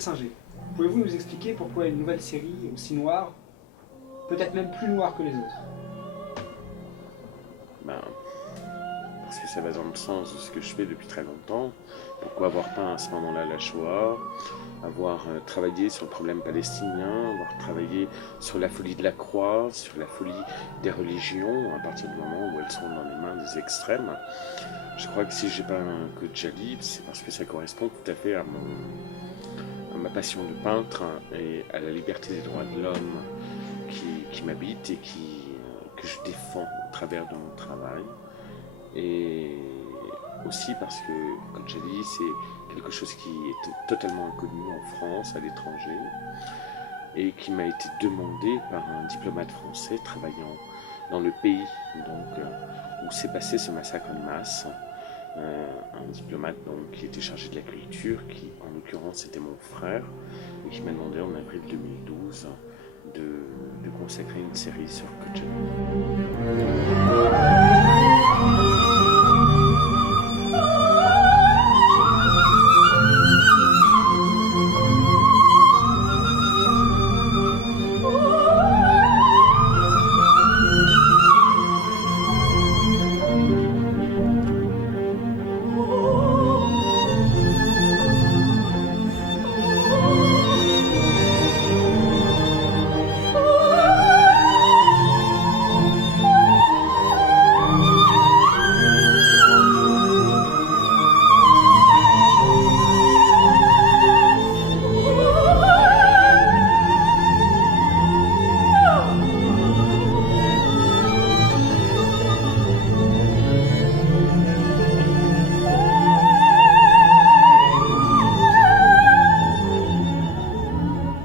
Pascal Singer, pouvez-vous nous expliquer pourquoi une nouvelle série aussi noire, peut-être même plus noire que les autres? Ben, parce que ça va dans le sens de ce que je fais depuis très longtemps. Pourquoi avoir peint à ce moment-là la Shoah, avoir travaillé sur le problème palestinien, avoir travaillé sur la folie de la croix, sur la folie des religions, à partir du moment où elles sont dans les mains des extrêmes. Je crois que si j'ai pas un coach à livre, c'est parce que ça correspond tout à fait à ma passion de peintre et à la liberté des droits de l'homme qui m'habite et que je défends au travers de mon travail. Et aussi parce que, comme j'ai dit, c'est quelque chose qui est totalement inconnu en France, à l'étranger, et qui m'a été demandé par un diplomate français travaillant dans le pays où s'est passé ce massacre de masse. Un diplomate qui était chargé de la culture, qui en l'occurrence était mon frère, et qui m'a demandé en avril 2012 de consacrer une série sur Kojali.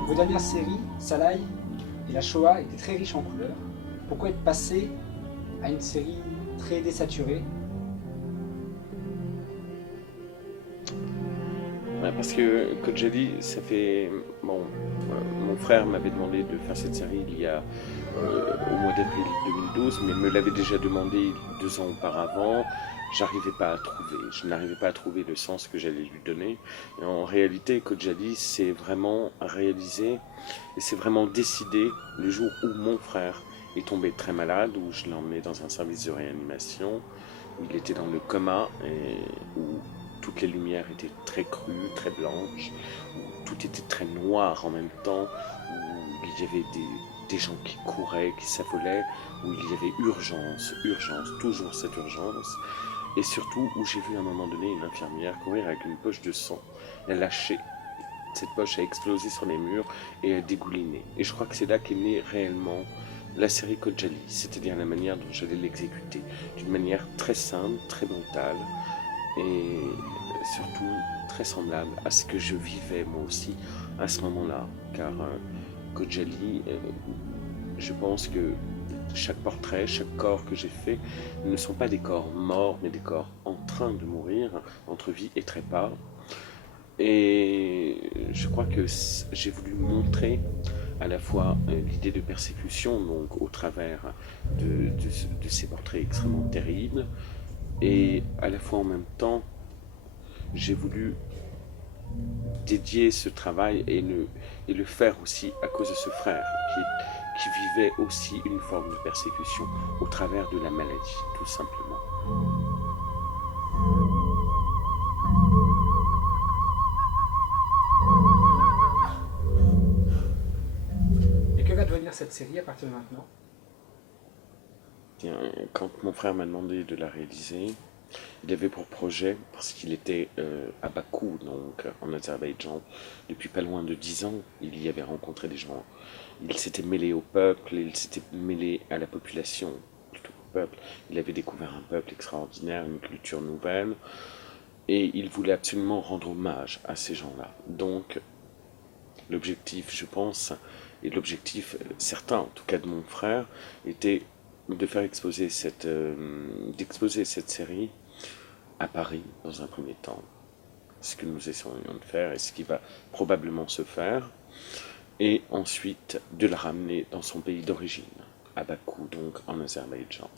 Vos dernières séries, Salaï et la Shoah, étaient très riches en couleurs. Pourquoi être passé à une série très désaturée? Parce que Kojali, ça fait... Bon, mon frère m'avait demandé de faire cette série il y a au mois d'avril 2012, mais me l'avait déjà demandé 2 ans auparavant. J'arrivais pas à trouver, je n'arrivais pas à trouver le sens que j'allais lui donner. Et en réalité, Kojali, c'est vraiment réalisé et c'est vraiment décidé le jour où mon frère est tombé très malade, où je l'ai emmené dans un service de réanimation, où il était dans le coma et où toutes les lumières étaient très crues, très blanches, où tout était très noir en même temps, où il y avait des gens qui couraient, qui s'affolaient, où il y avait urgence, urgence, toujours cette urgence. Et surtout où j'ai vu à un moment donné une infirmière courir avec une poche de sang. Elle lâchait. Cette poche a explosé sur les murs et a dégouliné. Et je crois que c'est là qu'est née réellement la série Kojali, c'est-à-dire la manière dont j'allais l'exécuter, d'une manière très simple, très brutale, et surtout très semblable à ce que je vivais moi aussi à ce moment-là. Car Kojali, je pense que chaque portrait, chaque corps que j'ai fait ne sont pas des corps morts, mais des corps en train de mourir, entre vie et trépas. Et je crois que j'ai voulu montrer à la fois l'idée de persécution, donc au travers de ces portraits extrêmement terribles, et à la fois en même temps, j'ai voulu dédier ce travail et le faire aussi à cause de ce frère qui vivait aussi une forme de persécution au travers de la maladie, tout simplement. Et que va devenir cette série à partir de maintenant? Quand mon frère m'a demandé de la réaliser, il avait pour projet, parce qu'il était à Bakou, donc en Azerbaïdjan, depuis pas loin de 10 ans, il y avait rencontré des gens. Il s'était mêlé au peuple, il s'était mêlé à la population, plutôt qu'au peuple. Il avait découvert un peuple extraordinaire, une culture nouvelle, et il voulait absolument rendre hommage à ces gens-là. Donc, l'objectif, je pense, et l'objectif certain, en tout cas de mon frère, était de faire d'exposer cette série à Paris dans un premier temps, ce que nous essayons de faire et ce qui va probablement se faire, et ensuite de la ramener dans son pays d'origine, à Bakou, donc en Azerbaïdjan.